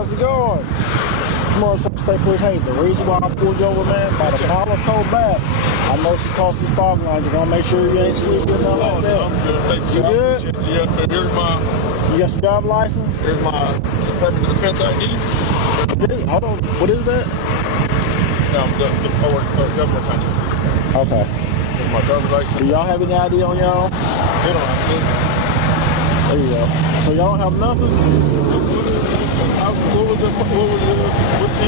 how's it going? Tomorrow, State Police. Hey, the reason why I pulled you over, man, by the bottle so bad. I know she cost this fog line. Just gonna make sure you ain't sleeping or nothing like that. I'm good. Thank you. You good? Yeah, here's my. You got your driver's license? Here's my Department of Defense ID. Hold on. What is that? The government contract. Okay. Here's my driver's license. Do y'all have any ID on y'all? They don't have it. There you go. So y'all don't have nothing? What's the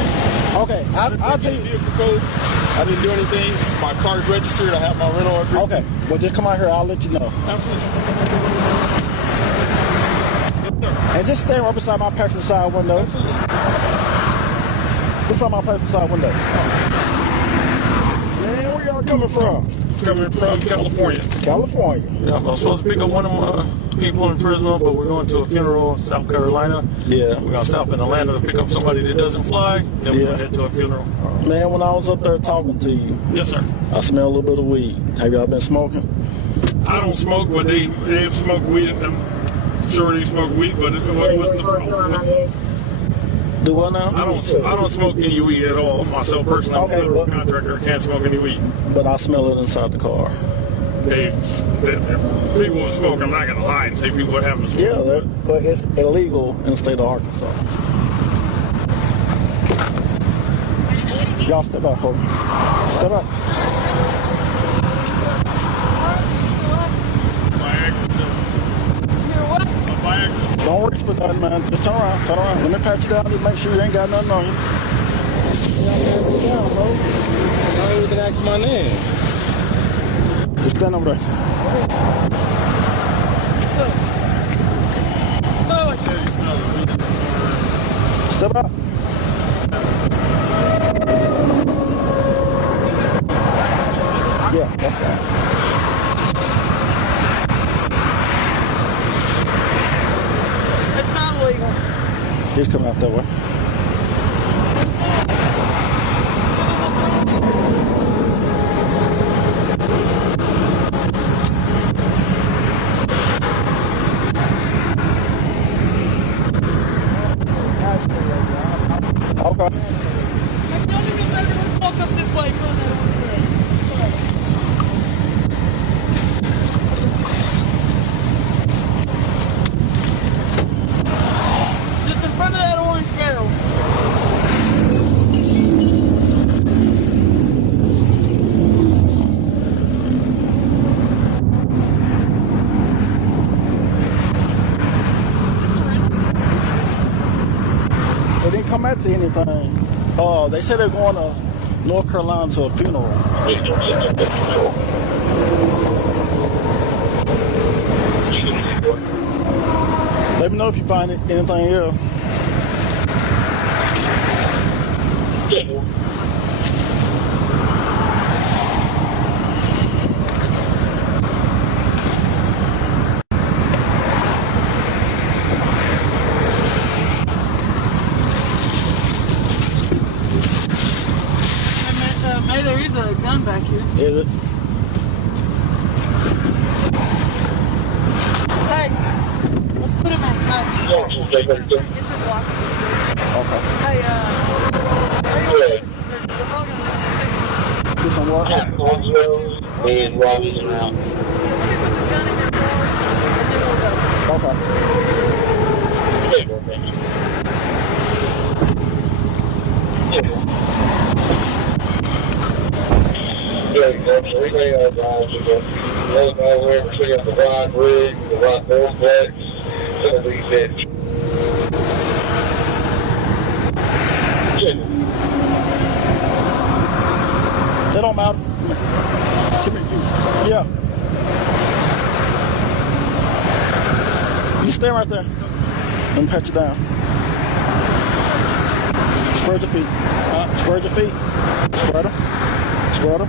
issue? Okay, I'll tell you. Vehicle codes. I didn't do anything. My car is registered. I have my rental agreement. Okay, well just come out here. I'll let you know. Absolutely. And just stay right beside my passenger side window. Absolutely. Beside my passenger side window. Man, where y'all coming from? Coming from California. California. Yeah, I'm supposed to pick up one of my people in Fresno, but we're going to a funeral in South Carolina. Yeah. We're going to stop in Atlanta to pick up somebody that doesn't fly. Then we're going to head to a funeral. Man, when I was up there talking to you, Yes, sir. I smell a little bit of weed. Have y'all been smoking? I don't smoke, but they have smoked weed. I'm sure they smoke weed, but what's the problem? Do what now? I don't smoke any weed at all. Myself personally, I'm a Okay, federal but- contractor. I can't smoke any weed. But I smell it inside the car. People will smoke. I'm not gonna lie and say people would have them smoke. Yeah, but it's illegal in the state of Arkansas. Y'all step out for me. Step out. Don't reach for nothing, man. Just turn around. Turn around. Let me pat you down and make sure you ain't got nothing on you. Down, bro. Now you can ask my name. Just stand over there. Step out. Yeah, that's fine. It's not illegal. Just come out that way. Okay. Don't even let her walk up this way. Just in front of that orange barrel. They didn't come out to anything. They said they're going to North Carolina to a funeral. Let me know if you find anything else. Hey, there is a gun back here. Is it? Hey, let's put him on ice. It's a block of the switch. Okay. Hey, the ball gun looks like Do some work? Okay, put this gun in your car, and then we'll go. Okay. So we may have let know where we're seeing the right rig, the right vortex, some of these hits. It don't matter. Come here. Yeah. You stay right there. Let me pat you down. Spread your feet. Spread your feet. Spread them. Spread them.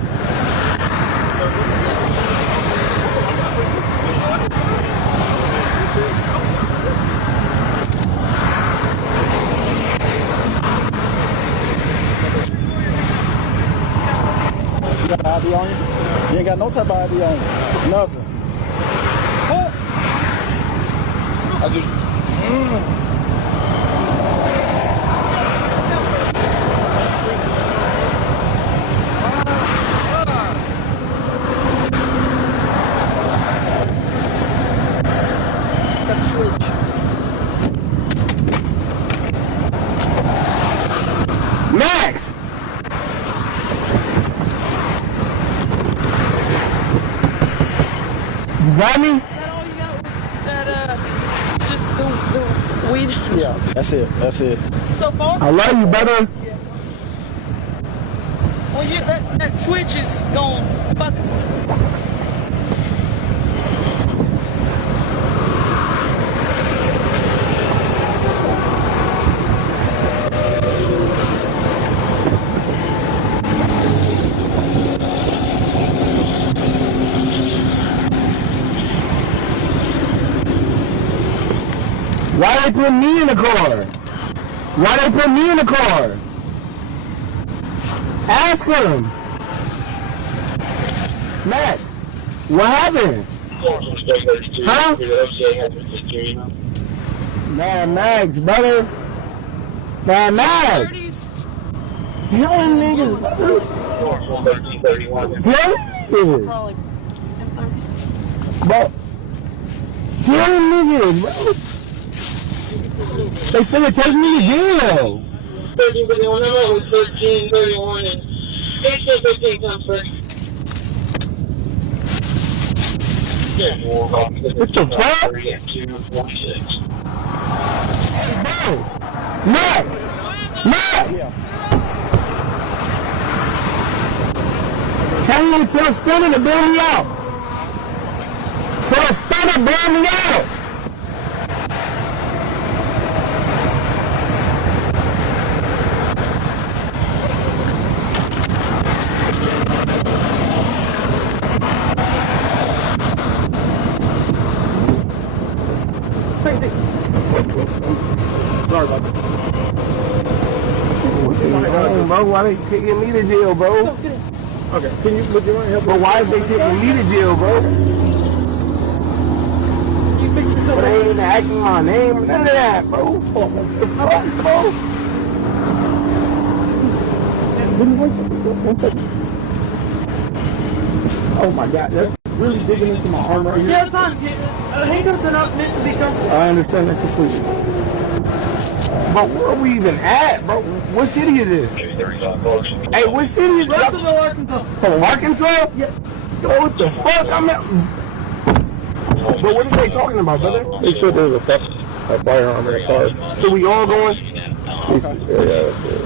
You got ID on you? You ain't got no type of ID on you. Nothing. I just... got me? Is that all you got? That, just the weed? Yeah, that's it. That's it. So far? I love you, brother. Well, that switch is gone. Fuck. Why they put me in the car? Why they put me in the car? Ask him. Matt, what happened? Huh? Man, Max, brother. Man, Max. 30s? Young niggas, brother. Yeah? Probably in 30s. But, young niggas, bro. They finna take me to jail. 1331, number was 1331 and 1515 comes first. What the fuck? Bro, Max! Max! Tell Stunner to bail me out. Tell Stunner to bail me out. Sorry about that. Bro, why they taking me to jail, bro? Okay, can you look your help? But why is they taking me to jail, bro? But they ain't even asking my name or none of that, bro. What the fuck, bro? Oh my God, that's really digging into my arm right here. Yeah, it's fine. Handcuffs are not meant to be comfortable. I understand that completely. But where are we even at, bro? What city is this? Hey, what city is this? Russellville, Arkansas. From Arkansas? Yep. Yo, what the fuck? I'm at... But what are they talking about, brother? They said there was a firearm in the car. So we all going? Yeah, that's it.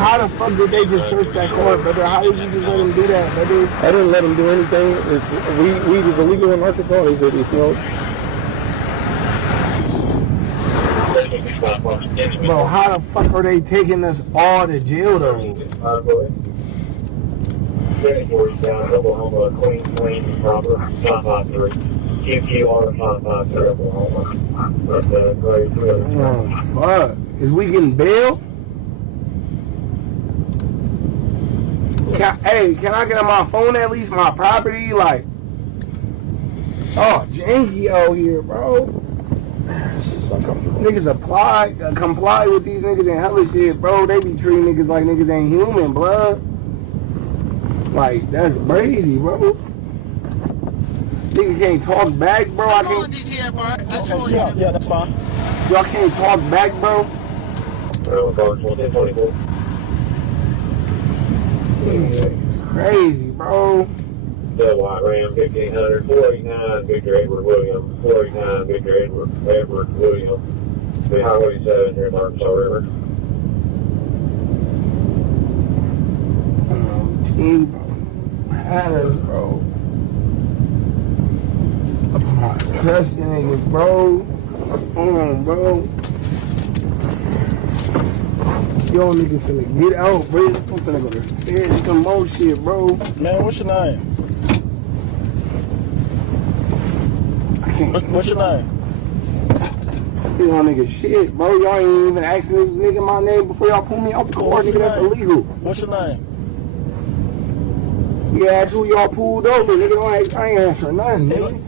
How the fuck did they just search that car, brother? How did you just let them do that, brother? I didn't let them do anything. Weed is illegal in Arkansas. They said it's no. Bro, how the fuck are they taking us all to jail, though? Oklahoma, Queen, proper, 553. QQR 553, Oklahoma. Oh, fuck. Is we getting bail? Can I get on my phone at least my property? Like, oh, janky out here, bro. Niggas comply with these niggas and hella shit, bro. They be treating niggas like niggas ain't human, blood. Like, that's crazy, bro. Niggas can't talk back, bro. I can't. DTF, all right? That's Okay, yeah, that's fine. Y'all can't talk back, bro. It's crazy, bro. The White Ram 1500, 489, Victor Edward Williams, 489, Victor Edward Williams, the Highway 7 here in Arkansas River. Team, bro. Hatters, bro. Trust the niggas, bro. Bro. Yo, niggas finna get out, bro. I'm finna go to bed, some more shit, bro. Man, what's your name? I can't. What's your name? You on nigga shit, bro. Y'all ain't even asking this nigga my name before y'all pull me out the car, What's nigga. your That's name? illegal. What's your name? Yeah, that's who y'all pulled over, nigga. I ain't answering nothing, nigga.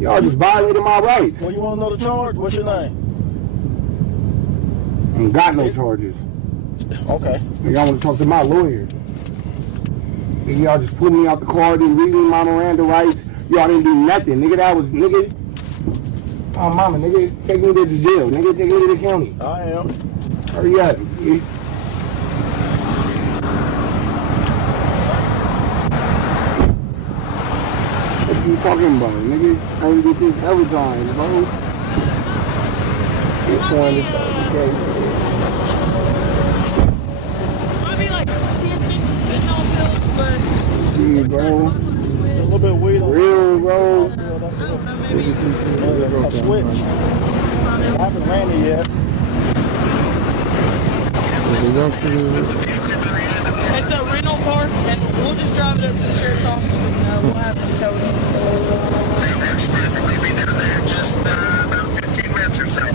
Y'all just violated my rights. Well, you want to know the charge? What's your name? Ain't got no charges. Okay. Nigga, I want to talk to my lawyer. Nigga, y'all just pulled me out the car, didn't read me my Miranda rights. Y'all didn't do nothing. Nigga, that was, nigga. Oh, mama, nigga, take me to the jail. Nigga, take me to the county. I am. Hurry up. Nigga. you talking about, nigga? I ain't get this every time, bro. This one is okay. Might be like 10, 15 fentanyl pills, but Gee, bro. A little bit of weed on Real, bro. I don't know, maybe a switch. I haven't ran it yet. it's a rental car, and we'll just drive it up to the sheriff's office, and we'll have them towed in.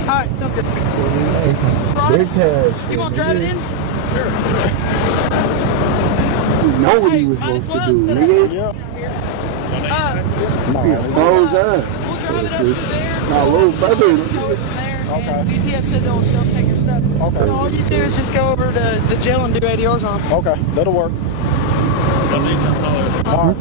Alright, sounds good. Big ass. You want to drive it in? You know what he was supposed to do, nigga. Yeah. Froze up. We'll drive it up to there. My little brother. Okay. UTF said they'll take your stuff. Okay. So all you do is just go over to the jail and do ADRs on them. Okay, that'll work. I need some color. All right.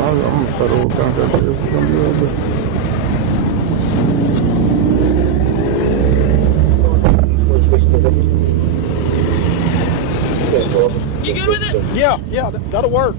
I'm a federal contractor. This is gonna be over. You good with it? Yeah, that'll work.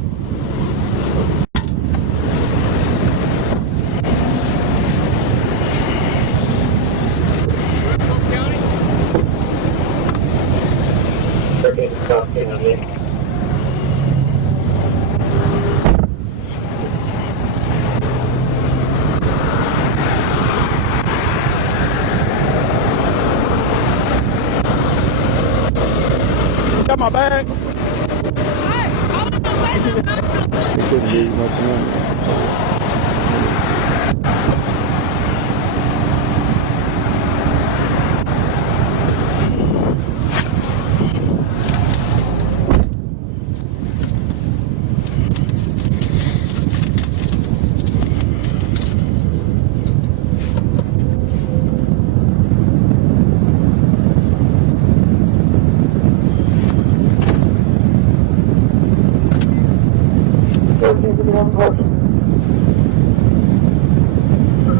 Got my bag. It couldn't be much more.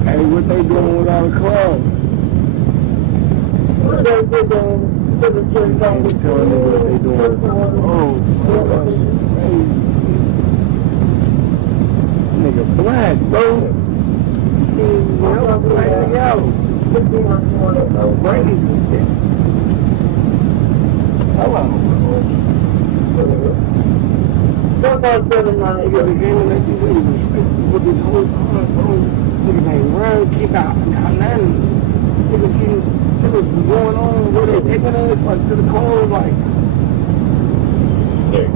Hey, what they doing without a club? They telling me what they doing. Oh, hey. This nigga black, bro. Help me out. Crazy. Hello, bro. Niggas been gaming like these niggas respected for this whole time, bro. Niggas ain't run, kick out, nothing. Niggas was going on where they taking us, like, to the cold, like. Yeah,